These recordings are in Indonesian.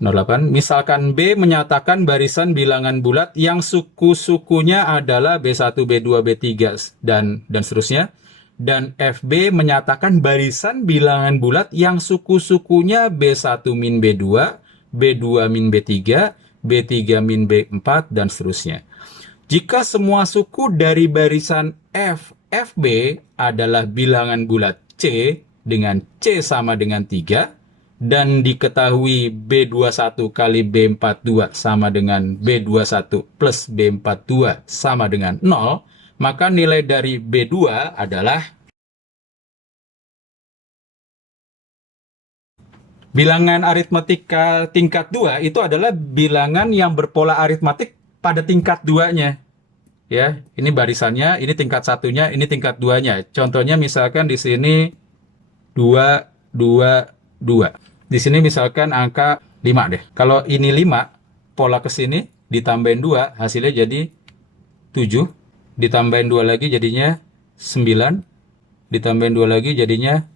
08. Misalkan B menyatakan barisan bilangan bulat yang suku-sukunya adalah B1, B2, B3, dan seterusnya. Dan FB menyatakan barisan bilangan bulat yang suku-sukunya B1 min B2, B2 min B3, B3 min B4, dan seterusnya. Jika semua suku dari barisan FB adalah bilangan bulat C dengan C sama dengan 3, dan diketahui B21 kali B42 sama dengan B21 plus B42 sama dengan 0, maka nilai dari B2 adalah bilangan aritmatika tingkat 2 itu adalah bilangan yang berpola aritmatik pada tingkat 2-nya. Ya, ini barisannya, ini tingkat 1-nya, ini tingkat 2-nya. Contohnya misalkan di sini 2, 2, 2. Di sini misalkan angka 5 deh. Kalau ini 5, pola ke sini ditambahin 2, hasilnya jadi 7. Ditambahin 2 lagi jadinya 9. Ditambahin 2 lagi jadinya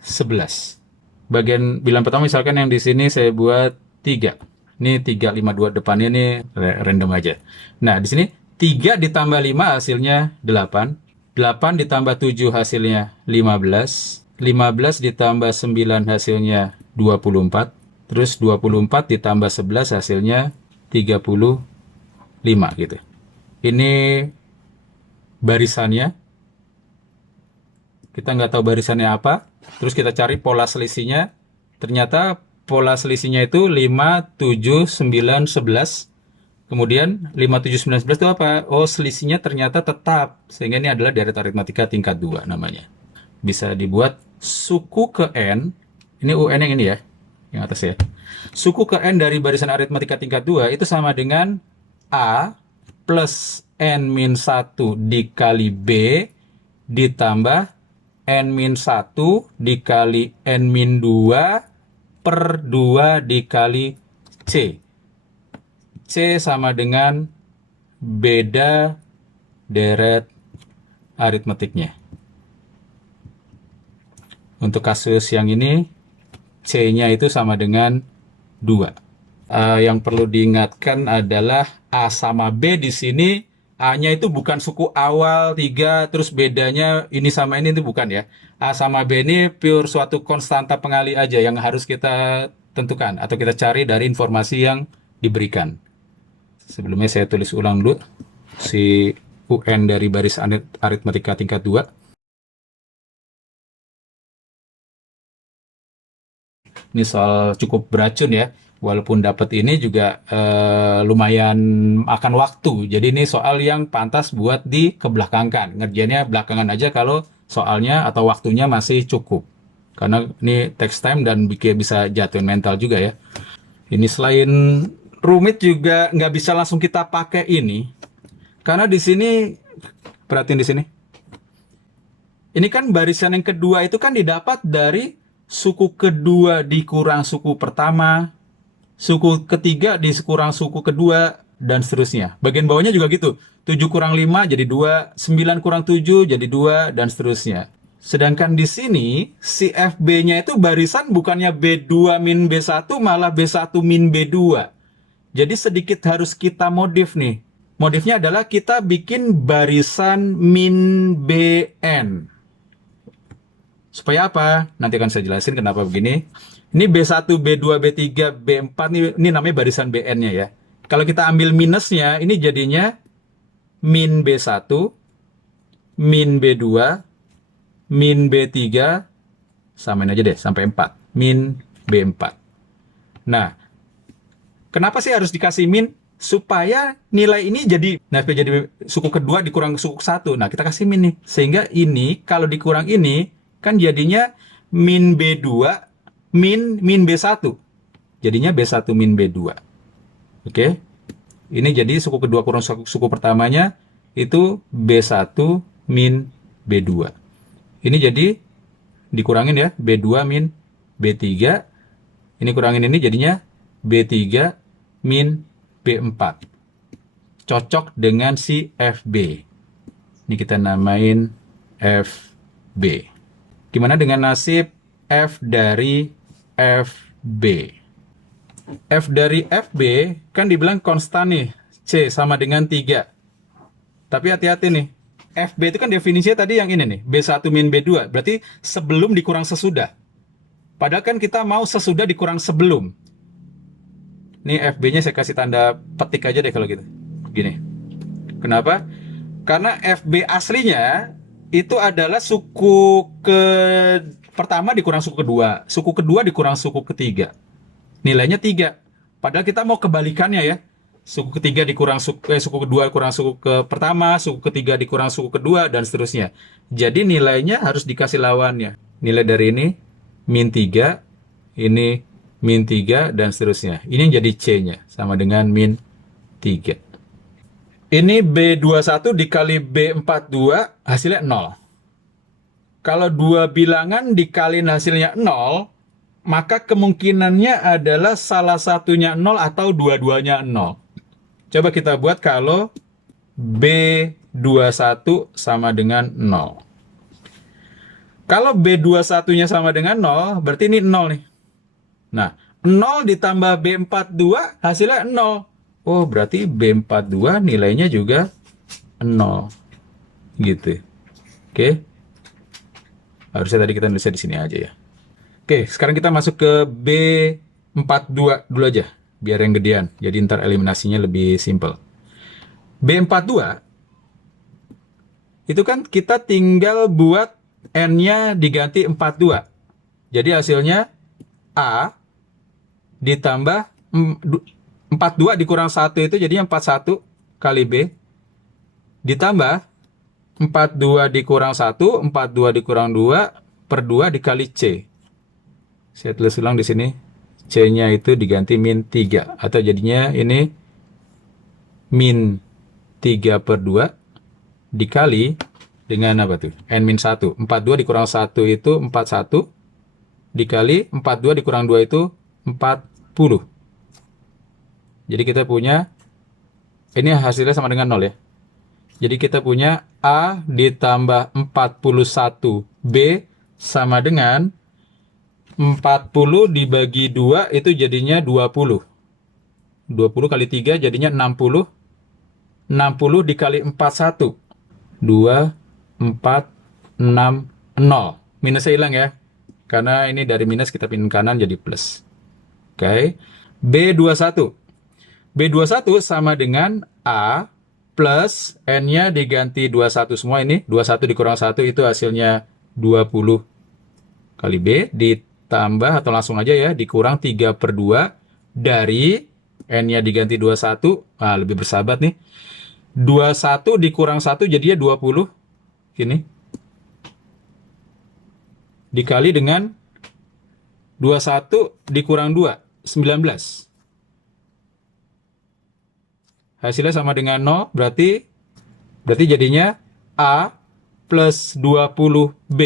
11. Bagian bilangan pertama misalkan yang di sini saya buat 3. Ini 3, 5, 2 depannya ini random aja. Nah, di sini 3 ditambah 5 hasilnya 8. 8 ditambah 7 hasilnya 15. 15 ditambah 9 hasilnya 24. Terus 24 ditambah 11 hasilnya 35 gitu. Ini barisannya. Kita nggak tahu barisannya apa. Terus kita cari pola selisihnya. Ternyata pola selisihnya itu 5, 7, 9, 11. Kemudian 5, 7, 9, 11 itu apa? Oh, selisihnya ternyata tetap. Sehingga ini adalah deret aritmatika tingkat 2 namanya. Bisa dibuat suku ke N. Ini UN yang ini ya, yang atas ya. Suku ke N dari barisan aritmatika tingkat 2 itu sama dengan A plus N-1 dikali B ditambah N-1 dikali N-2 per 2 dikali C. C sama dengan beda deret aritmetiknya. Untuk kasus yang ini, C-nya itu sama dengan 2. Yang perlu diingatkan adalah A sama B di sini, A-nya itu bukan suku awal 3, terus bedanya ini sama ini itu bukan ya. A sama B ini pure suatu konstanta pengali aja yang harus kita tentukan atau kita cari dari informasi yang diberikan. Sebelumnya saya tulis ulang dulu si UN dari baris aritmatika tingkat 2. Ini soal cukup beracun ya. Walaupun dapat ini juga lumayan akan waktu. Jadi ini soal yang pantas buat dikebelakangkan. Ngerjainnya belakangan aja kalau soalnya atau waktunya masih cukup. Karena ini text time dan bisa jatuhin mental juga ya. Ini selain rumit juga nggak bisa langsung kita pakai ini. Karena di sini, perhatiin di sini. Ini kan barisan yang kedua itu kan didapat dari suku kedua dikurang suku pertama, suku ketiga dikurang suku kedua, dan seterusnya. Bagian bawahnya juga gitu. 7 kurang 5 jadi 2, 9 kurang 7 jadi 2, dan seterusnya. Sedangkan di sini, si FB-nya itu barisan bukannya B2 min B1, malah B1 min B2. Jadi sedikit harus kita modif nih. Modifnya adalah kita bikin barisan min BN. Supaya apa? Nanti akan saya jelasin kenapa begini. Ini B1, B2, B3, B4, ini namanya barisan BN-nya ya. Kalau kita ambil minusnya, ini jadinya min B1, min B2, min B3, samain aja deh sampai 4. Min B4. Nah, kenapa sih harus dikasih min? Supaya nilai ini jadi, nah jadi suku kedua dikurang suku 1. Nah, kita kasih min nih. Sehingga ini, kalau dikurang ini, kan jadinya min B2 min B1. Jadinya B1 min B2. Oke. Ini jadi suku kedua kurang suku pertamanya itu B1 min B2. Ini jadi dikurangin ya, B2 min B3. Ini kurangin ini jadinya B3 min B4. Cocok dengan si FB. Ini kita namain FB. Gimana dengan nasib F dari FB? F dari FB kan dibilang konstan nih, C sama dengan 3. Tapi hati-hati nih, FB itu kan definisinya tadi yang ini nih, B1 min B2, berarti sebelum dikurang sesudah. Padahal kan kita mau sesudah dikurang sebelum. Nih FB-nya saya kasih tanda petik aja deh kalau gitu. Gini. Kenapa? Karena FB aslinya itu adalah suku ke pertama dikurang suku kedua. Suku kedua dikurang suku ketiga. Nilainya 3. Padahal kita mau kebalikannya ya. Suku ketiga dikurang suku kedua kurang suku ke pertama, suku ketiga dikurang suku kedua, dan seterusnya. Jadi nilainya harus dikasih lawannya. Nilai dari ini min 3, ini min 3, dan seterusnya. Ini yang jadi C-nya, sama dengan min 3. Ini B21 dikali B42, hasilnya 0. Kalau dua bilangan dikaliin hasilnya 0, maka kemungkinannya adalah salah satunya 0 atau dua-duanya 0. Coba kita buat kalau B21 sama dengan 0. Kalau B21-nya sama dengan 0, berarti ini 0 nih. Nah, 0 ditambah B42 hasilnya 0. Oh, berarti B42 nilainya juga 0. Gitu. Oke. Harusnya tadi kita nulisnya di sini aja ya. Oke, sekarang kita masuk ke B42 dulu aja. Biar yang gedean, jadi ntar eliminasinya lebih simple. B42 itu kan kita tinggal buat N-nya diganti 42. Jadi hasilnya A ditambah 42 dikurang 1 itu jadinya 41 kali B. Ditambah 42 dikurang 1, 42 dikurang 2 per 2 dikali C. Saya tulis ulang di sini. C-nya itu diganti min 3. Atau jadinya ini min 3 per 2 dikali dengan apa tuh? N-1. 42 dikurang 1 itu 41. Dikali 42 dikurang 2 itu 40. Jadi kita punya, ini hasilnya sama dengan 0 ya. Jadi kita punya A ditambah 41B sama dengan 40 dibagi 2 itu jadinya 20. 20 kali 3 jadinya 60. 60 dikali 41. 2, 4, 6, 0. Minusnya hilang ya. Karena ini dari minus kita pindah kanan jadi plus. Oke. B21. B21 sama dengan A plus N-nya diganti 21 semua ini. 21 dikurang 1 itu hasilnya 20 kali B ditambah atau langsung aja ya dikurang 3 per 2 dari N-nya diganti 21. Nah, lebih bersahabat nih. 21 dikurang 1 jadinya 20. Ini. Dikali dengan 21 dikurang 2, 19. Hasilnya sama dengan 0, berarti jadinya A plus 20B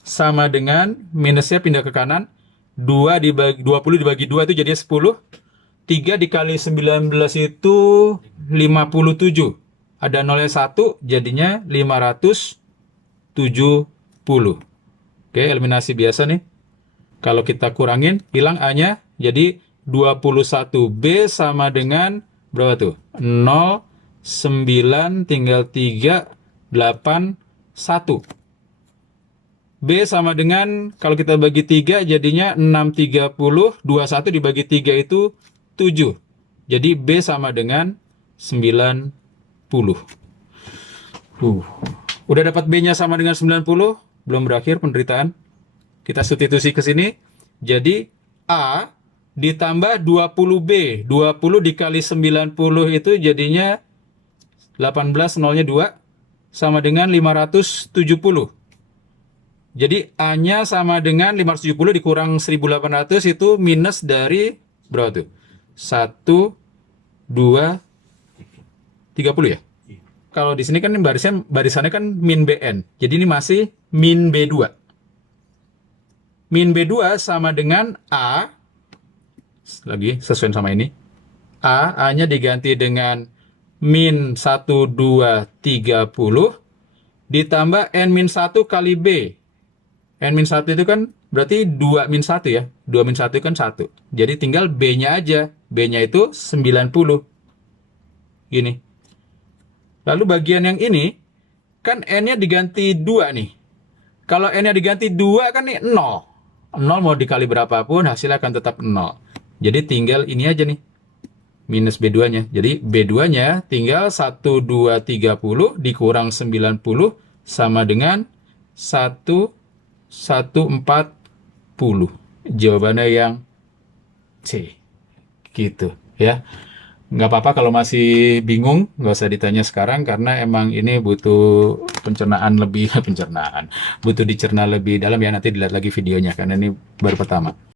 sama dengan minusnya pindah ke kanan. 2 dibagi 20 dibagi 2 itu jadinya 10. 3 dikali 19 itu 57. Ada 0-nya 1, jadinya 570. Oke, eliminasi biasa nih. Kalau kita kurangin, hilang A-nya. Jadi 21B sama dengan berapa tuh? 0, 9, tinggal 3, 8, 1. B sama dengan, kalau kita bagi 3 jadinya 630, 21 dibagi 3 itu 7. Jadi B sama dengan 90. Udah dapat B-nya sama dengan 90, belum berakhir penderitaan. Kita substitusi ke sini. Jadi A ditambah 20B. 20 dikali 90 itu jadinya 18, nolnya 2, sama dengan 570. Jadi A-nya sama dengan 570 dikurang 1800 itu minus dari berapa tuh? 1, 2, 30 ya? Kalau di sini kan barisannya kan min BN. Jadi ini masih min B2. Min B2 sama dengan A. Lagi sesuai sama ini. A-nya diganti dengan min 1, 2, 30. Ditambah N-1 kali B. N min 1 itu kan berarti 2 min 1 ya. 2 min 1 kan 1. Jadi tinggal B-nya aja. B-nya itu 90. Gini. Lalu bagian yang ini, kan N-nya diganti 2 nih. Kalau N-nya diganti 2 kan nih 0. 0 mau dikali berapapun hasilnya akan tetap 0. Jadi tinggal ini aja nih. Minus B2-nya. Jadi B2-nya tinggal 1, 2, 30 dikurang 90 sama dengan 1, 1, 40. Jawabannya yang C. Gitu ya. Nggak apa-apa kalau masih bingung, nggak usah ditanya sekarang karena emang ini butuh pencernaan lebih, pencernaan, butuh dicerna lebih dalam ya, nanti dilihat lagi videonya karena ini baru pertama.